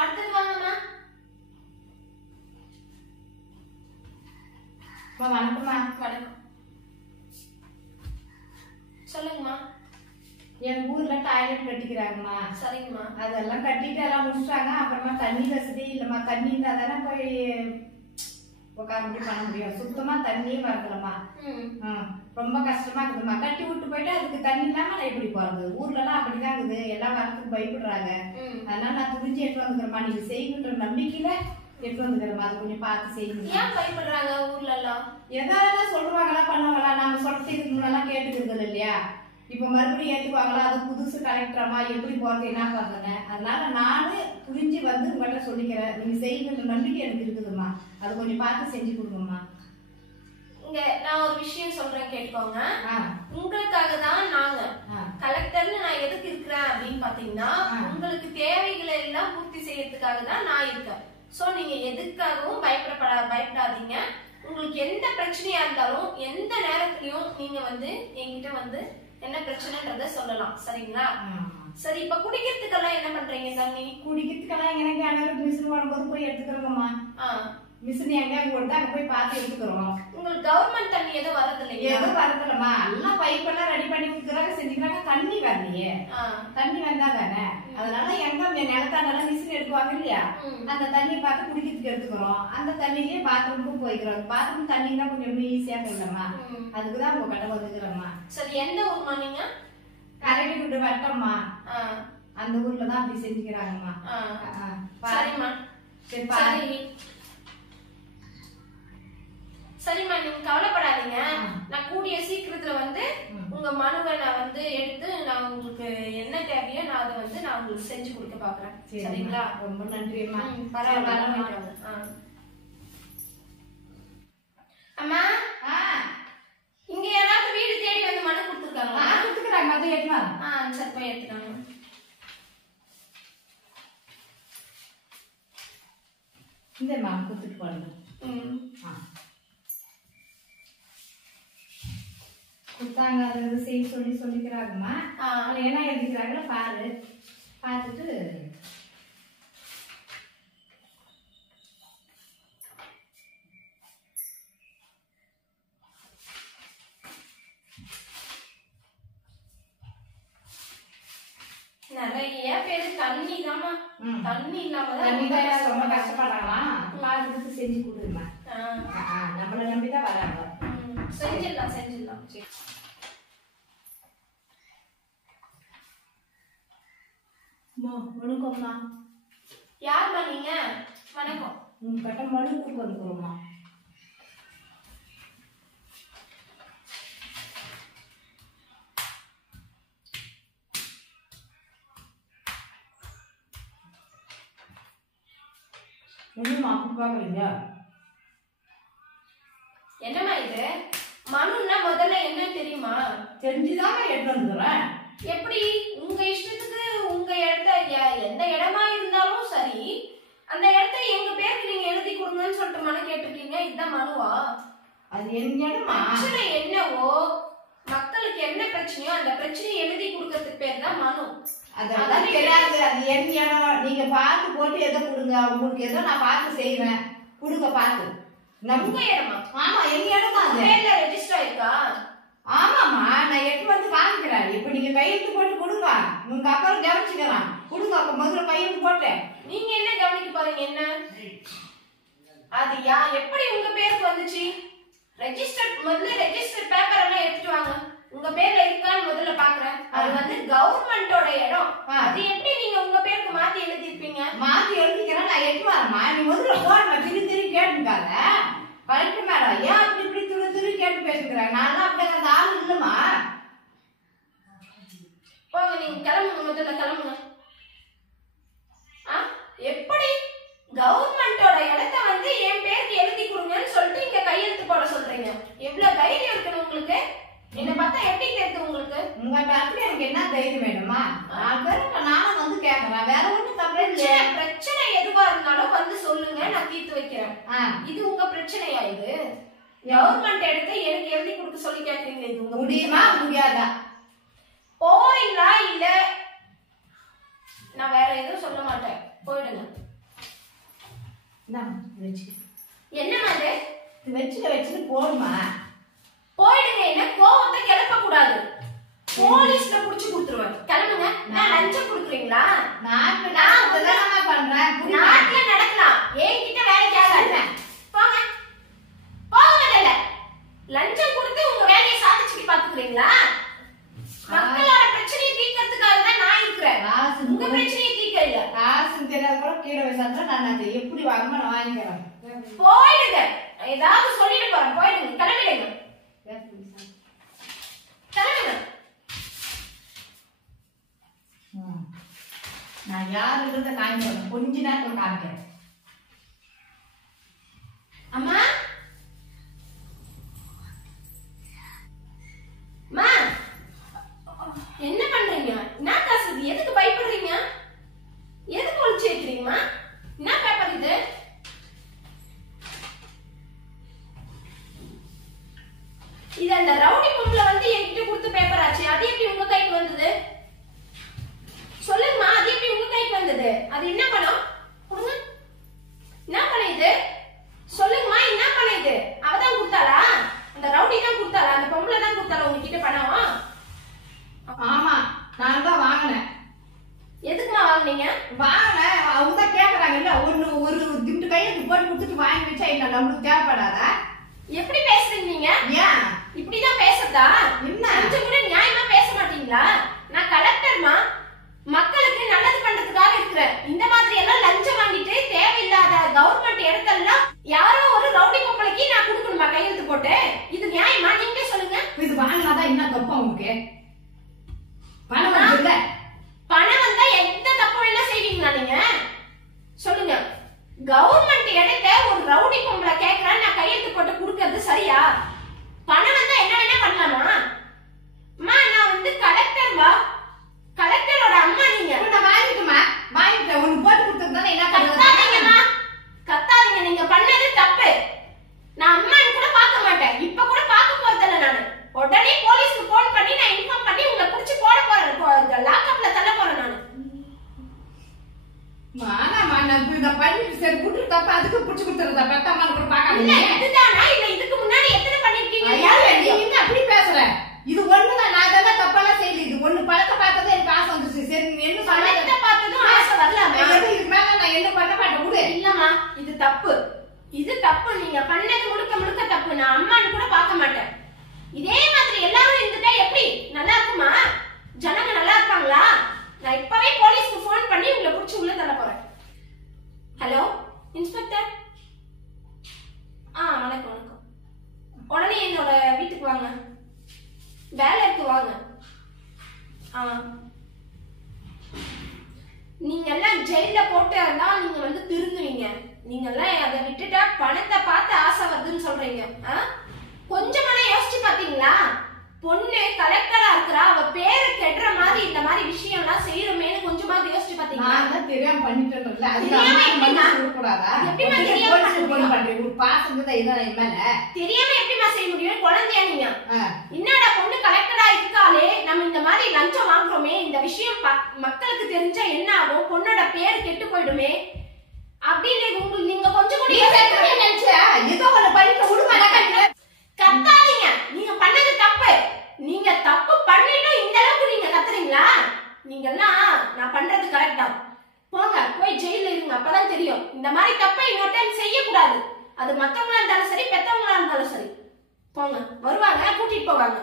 அடுத்து வாங்கம்மா. வணக்கம்மா. வணக்கம். சொல்லுங்கம்மா. என் ஊர்ல டாய்லெட் கட்டிக்கிறாங்கம்மா. சரிங்கம்மா. அதெல்லாம் கட்டிட்டு எல்லாம் முடிச்சிட்டாங்க. அப்புறமா தண்ணி வசதி இல்லம்மா. தண்ணி இருந்தா தானே போய் உட்கார முடியும், பண்ண முடியும். சுத்தமா தண்ணியும் வரதுலம்மா. ரொம்ப கஷ்டமா இருக்குதுமா. கட்டி விட்டு போயிட்டு அதுக்கு தண்ணி இல்லாம நான் எப்படி போறது? ஊர்ல எல்லாம் அப்படிதான் இருக்குது. எல்லாம் வரத்துக்கு பயப்படுறாங்க. அதனால நான் துணிஞ்சு எடுத்து வந்துக்கிறேம்மா. நீங்க செய்யுன்ற நம்பிக்கையில எடுத்து வந்துக்கிறேம்மா. அது கொஞ்சம் பார்த்து செய்யுங்க. ஏன் பயப்படுறாங்க ஊர்ல எல்லாம்? எதாவது சொல்லுவாங்களா பண்ணுவாங்களா? நாங்க சொல்றதுக்கு முன்னெல்லாம் கேட்டுக்கிறது இல்லையா? இப்ப மறுபடியும் ஏத்துக்குவாங்களா? அது புதுசு கலெக்டரமா எப்படி போறது என்ன பண்றேன்னு. அதனால நானு புரிஞ்சு வந்து உங்கள்கிட்ட சொல்லிக்கிறேன். நீங்க செய்யுன்ற நம்பிக்கை எனக்கு இருக்குதுமா. அது கொஞ்சம் பார்த்து செஞ்சு கொடுங்கம்மா. இங்க நான் ஒரு விஷயம் சொல்றேன், கேட்டுக்கோங்க. உங்களுக்காக தான் நாங்க கலெக்டர்னு நான் எதுக்கு இருக்கிறேன் அப்படின்னு பாத்தீங்கன்னா, உங்களுக்கு தேவைகளை எல்லாம் பூர்த்தி செய்யறதுக்காக தான் நான் இருக்கேன். சோ நீங்க எதுக்காகவும் பயப்படாதீங்க. உங்களுக்கு எந்த பிரச்சனையா இருந்தாலும் எந்த நேரத்திலயும் நீங்க வந்து என்கிட்ட வந்து என்ன பிரச்சனைன்றத சொல்லலாம். சரிங்களா? சரி, இப்ப குடிக்கிறதுக்கெல்லாம் என்ன பண்றீங்க தண்ணி? குடிக்கிறதுக்கெல்லாம் எனக்கு அண்ணனுக்கு மிஷின் வரும்போது போய் எடுத்துக்கிறோங்கம்மா. மிஷின் எங்க கொடுத்தா அங்க போய் பார்த்து எடுத்துக்கிறோம். உங்களுக்கு கவர்மெண்ட் தண்ணி எதுவும் வரது இல்லையா? எதுவும் வரதில்லம்மா. எல்லாம் பைப் எல்லாம் ரெடி பண்ணி கொடுக்குறாங்க, செஞ்சுக்கிறாங்க. தண்ணி வரலையே. தண்ணி வந்தா தானே. அதனால எங்க நிலத்தாண்டெல்லாம் மிஷின் எடுக்குவாங்க இல்லையா? அந்த தண்ணி பார்த்து குடிக்கிறதுக்கு எடுத்துக்கிறோம். அந்த தண்ணிலேயே பாத்ரூமுக்கும் போய்க்கிறோம். பாத்ரூம் தண்ணின்னா கொஞ்சம் ஈஸியா இல்லம்மா. அதுக்குதான் உங்க கட்ட வந்துக்கிறோம்மா. சரி, எந்த ஊர்மா நீங்க? கரடிக்குண்டு வட்டம்மா. அந்த ஊர்ல தான் அப்படி செஞ்சுக்கிறாங்கம்மா. சரிம்மா. சரிம்மா, நீங்க கவலைப்படாதீங்க. நான் கூடிய சீக்கிரத்துல வந்து உங்க மனுவை நான் வந்து எடுத்து நான் உங்களுக்கு என்ன தேவையோ நான் அதை வந்து நான் உங்களுக்கு செஞ்சு கொடுக்க பாக்குறேன். சரிங்களா? ரொம்ப நன்றிம்மா. பரவாயில்ல. அம்மா, இங்க யாராவது வீடு தேடி வந்து மனு கொடுத்துருக்காங்களா? கொடுத்துக்கிறாங்க. அதை எடுமா. சரி, போய் எடுத்துக்காங்க. இந்தம்மா கொடுத்துட்டு போடுங்க. கொடுத்தாங்க. அதை செய்ய சொல்லிக்கிறாங்கம்மா. என்ன எழுதிக்கிறாங்களோ பாரு. பார்த்துட்டு நிறைய பேரு தண்ணி தாமா, தண்ணி இல்லாம ரொம்ப கஷ்டப்படுறாங்களாம். பார்த்துட்டு செஞ்சு கொடுக்குமா. நம்மளை நம்பிதான் வராங்க. செஞ்சிடலாம் செஞ்சிடலாம். வணக்கம்மா. யாருமா நீங்க? வணக்கம். உங்ககிட்ட மனு கொடுக்க வந்துக்கிறோம்மா. என்னம்மா அப்படி பாக்குறீங்க? என்னம்மா இது? மனுன்னா முதல்ல என்னன்னு தெரியுமா? தெரிஞ்சுதான் எடுத்து வந்துக்கிறேன். எப்படி உங்க இஷ்டத்துக்கு உங்க இடத்த எந்த இடமா இருந்தாலும் சரி, அந்த இடத்த எங்க பேருக்கு நீங்க எழுதி கொடுங்கன்னு சொல்லிட்டு மனு கேட்டிருக்கீங்க. இதுதான் மனுவா? அது என்ன இடமா? பிரச்சனை என்னவோ, மக்களுக்கு என்ன பிரச்சனையோ அந்த பிரச்சனையை எழுதி கொடுக்கறதுக்கு பேர் தான் மனு. அதெல்லாம் தெரியாது. அது என் இடம். நீங்க பார்த்து போட்டு எதோ கொடுங்க. உங்களுக்கு ஏதோ நான் பார்த்து செய்வேன். கொடுங்க பார்த்து. உங்க இடமா? ஆமா, என் இடமா. அது பேர்ல ரெஜிஸ்டர் ஆயிருக்கா? ஆமாமா, நான் எடுத்து வந்து காமிக்கிறேன். இப்ப நீங்க கையெழுத்து போட்டு கொடுங்க. உங்க அப்புறம் கவனிச்சுக்கலாம். கொடுங்க. அப்ப முதல்ல கையெழுத்து போட்டேன். நீங்க என்ன கவனிக்க போறீங்க? என்ன அது எப்படி உங்க பேருக்கு வந்துச்சு? முதல்ல ரெஜிஸ்டர் பேப்பர் எல்லாம் எடுத்துட்டு வாங்க. உங்க பேர்ல இருக்கான்னு முதல்ல பாக்குறேன். அது வந்து கவர்மெண்டோட இடம். அது எப்படி நீங்க உங்க பேருக்கு மாத்தி எழுதிருப்பீங்க? மாத்தி எழுதிக்கிறேன். நான் எடுத்து வரமா. நீ முதல்ல போடுமா. திரு கேட்டுக்காத. கலெக்டர் மேடம் ஏன் அப்படி இப்படி திரு கேட்டு பேசுகிறேன். நான் அப்படி அந்த ஆள் இல்லம்மா. போங்க, நீங்க கிளம்புங்க. முதல்ல கிளம்புங்க. எப்படி கவர்மெண்டோட இடத்த வந்து என் பேருக்கு எழுதி கொடுங்கன்னு சொல்லிட்டு இங்க கையெழுத்து போட சொல்றீங்க? எவ்வளவு தைரியம் இருக்கணும் உங்களுக்கு? என்ன பார்த்தா எப்படி தெரியுது உங்களுக்கு? உங்க அப்படி எனக்கு என்ன தைரியம் வேணுமா? நானும் வந்து கேட்கறேன். வேற ஒண்ணும் தப்பே இல்ல. பிரச்சனை எதுவா இருந்தாலும் வந்து சொல்லுங்க, நான் தீர்த்து வைக்கிறேன். இது உங்க பிரச்சனையா? இது கவர்மெண்ட் எடுத்து எனக்கு எழுதி கொடுக்க சொல்லி கேட்கறீங்க. இது உங்க முடியுமா முடியாதா? போறீங்களா? இல்ல நான் வேற எதுவும் சொல்ல மாட்டேன். போயிடுங்க. என்னமா இது வச்சுட்டு போடுமா போயிடுங்க. என்ன கோவத்தை கிளப்ப கூடாது. போலீஸ்ல புடிச்சு கொடுத்துருவேன். கிளம்புங்க. நான் லஞ்சம் கொடுக்குறீங்களா? நான் பண்றேன். நாட்டுல நடக்கலாம். என்கிட்ட வேலைக்கு ஆகாது. போங்க போங்க. லஞ்சம் கொடுத்து உங்க வேலையை சாதிச்சுட்டு பாத்துக்கிறீங்களா? மக்களோட பிரச்சனையை தீர்க்கறதுக்காக தான் நான் இருக்கிறேன். உங்க பிரச்சனையை தீர்க்க இல்ல. காசு தெரியாத கூட கீழே வயசாச்சா நான் அதை எப்படி வாங்கணும் நான் வாங்கிக்கிறேன். போயிடுங்க. ஏதாவது சொல்லிட்டு போறேன். போயிடுங்க. கிளம்பிடுங்க. கிளம்புங்க. நான் யாருன்றத காமிக்கிறேன். கொஞ்ச நேரத்துல காமிக்கிறேன். அம்மா என்ன பண்றீங்க? என்ன காசு? எதுக்கு பயப்படுறீங்க? எதுக்கு ஒளிச்சு வைக்கிறீங்கம்மா? என்ன பேப்பர் இது? இது அந்த ரவுடி பொம்பளை வந்து என்கிட்ட கொடுத்த பேப்பர் ஆச்சு. அது எப்படி உங்க கைக்கு வந்தது? சொல்லுங்கம்மா, அது எப்படி உங்க கைக்கு வந்தது? அது என்ன பணம்? கொடுங்க. என்ன பணம் இது? சொல்லுங்கம்மா, என்ன பணம் இது? அவதான் கொடுத்தாளா? அந்த ரவுடி தான் கொடுத்தாளா? அந்த பொம்பளை தான் கொடுத்தாளா உங்ககிட்ட பணம்? ஆமா, நான் தான் வாங்கினேன். எதுக்குமா வாங்குனீங்க? வாங்கினேன். அவங்க தான் கேக்குறாங்கல்ல, ஒரு திண்டு கையில போட்டு கொடுத்துட்டு வாங்கி வச்சா என்ன நம்மளுக்கு தேவைப்படாதா? எப்படி பேசுறீங்க நீங்க? ஏன் இப்படிதான் பேசுறதா? என்ன கொஞ்சம் கூட நியாயமா பேச மாட்டீங்களா? நான் கலெக்டர்மா, மக்களுக்கு நல்லது பண்றதுக்காக இருக்கிறேன். இந்த மாதிரி எல்லாம் லஞ்சம் வாங்கிட்டு தேவையில்லாத கவர்மெண்ட் இடத்தெல்லாம் யாரோ ஒரு ரவுடி பொம்பளைக்கு நான் கொடுக்கணுமா கையெழுத்து போட்டு? இது நியாயமா? நீங்க சொல்லுங்க. இது வாங்கினாதான் என்ன தப்பா உங்களுக்கு? பணம் வந்து பணம் வந்தா எந்த தப்பு வேணா செய்வீங்களா நீங்க? சொல்லுங்க. கவர்மெண்ட் இடத்த ஒரு ரவுடி பொம்பளை கேக்குறா, நான் கையெழுத்து போட்டு கொடுக்கறது சரியா? பணம் வந்தா என்ன வேணா பண்ணலாமா? அம்மா, நான் வந்து கலெக்டர்மா, கலெக்டரோட அம்மா. நீங்க வாங்கிட்டுமா? வாங்கிட்டேன். ஒண்ணு போட்டு கொடுத்ததுதானே. என்ன கத்தாதீங்கம்மா, கத்தாதீங்க. நீங்க பண்ணது தப்பு. நான் அம்மான்னு கூட பார்க்க மாட்டேன். இப்ப கூட பார்க்க போறதில்ல. நானு உடனே போலீஸ்க்கு போன் பண்ணி நான் இன்ஃபார்ம் பண்ணி உங்களை புடிச்சு போட போறேன். லாக்அப்ல தள்ள போறேன் நானு. மானாமா நான் இத பண்ணிட்டு சரி குட்டு தப்ப அதுக்கு புடிச்சு கொடுத்துறதா? பெத்தம்மா கூட பார்க்காம இல்ல, இதுதானா? இல்ல இதுக்கு முன்னாடி எத்தனை பண்ணிருக்கீங்க? நீ என்ன அப்படி பேசுற? இது ஒண்ணுதான். நான் அதெல்லாம் தப்பெல்லாம் செய்யல. இது ஒண்ணு பழக்க பார்த்ததே எனக்கு ஆசை வந்துச்சு. சரி நீ என்ன பணத்தை பார்த்ததும் ஆசை வரலாமா? இதுக்கு மேல நான் என்ன பண்ண மாட்டேன். விடு. இல்லம்மா, இது தப்பு. இது தப்பு. நீங்க பண்ணது முழுக்க முழுக்க தப்பு. நான் அம்மான்னு கூட பார்க்க மாட்டேன். இதே மாதிரி எல்லாரும் இருந்துட்டா எப்படி நல்லா இருக்குமா? ஜனங்க நல்லா இருப்பாங்களா? நான் இப்பவே போலீஸ்க்கு போன் பண்ணி உங்களை புடிச்சு உள்ள தள்ள போறேன். Hello inspector. வணக்கம் வணக்கம். உடனே என்னோட வீட்டுக்கு வாங்க. வேலைக்கு வாங்க. நீங்க எல்லாம் ஜெயில போட்டாதான் நீங்க வந்து திருந்துவீங்க. நீங்க எல்லாம் அதை விட்டுட்டா பணத்தை பார்த்து ஆசை வருதுன்னு சொல்றீங்க. கொஞ்சமான யோசிச்சு பாத்தீங்களா? பொண்ணு கலெக்டரா இருக்கிறா, அவ பேரு கெடுற மாதிரி இந்த மாதிரி விஷயம் எல்லாம் செய்யறமேனு கொஞ்சமாவது யோசிச்சு பாத்தீங்களா? நான் தான் தெரியாம பண்ணிட்டேன்ல. அது தெரியாம எப்படிமா கூடாதா? எப்படிமா தெரியாம பண்றீங்க? ஒரு பாசம் தான் இதான் என் மேல. தெரியாம எப்படிமா செய்ய முடியும்? குழந்தையா நீங்க? என்னடா பொண்ணு கலெக்டரா இருக்காலே, நம்ம இந்த மாதிரி லஞ்சம் வாங்குறோமே, இந்த விஷயம் மக்களுக்கு தெரிஞ்சா என்ன ஆகும்? பொண்ணோட பேர் கெட்டு போயிடுமே அப்படின்னு நீங்க கொஞ்சம் கூட நினைச்சா ஏதோ ஒண்ணு பண்ணிட்டு விடுமா? கத்தாதீங்க. நீங்க பண்ணது தப்பு. நீங்க தப்பு பண்ணிட்டு இந்த அளவுக்கு நீங்க கத்துறீங்களா? நீங்க எல்லாம் நான் பண்றது கரெக்ட் தான். போங்க, போய் ஜெயில இருங்க. அப்பதான் தெரியும். இந்த மாதிரி தப்பை இன்னொரு டைம் செய்யக்கூடாது. அது மத்தவங்களா இருந்தாலும் சரி, பெத்தவங்களா இருந்தாலும் சரி. போங்க, வருவாங்க, கூட்டிட்டு போவாங்க.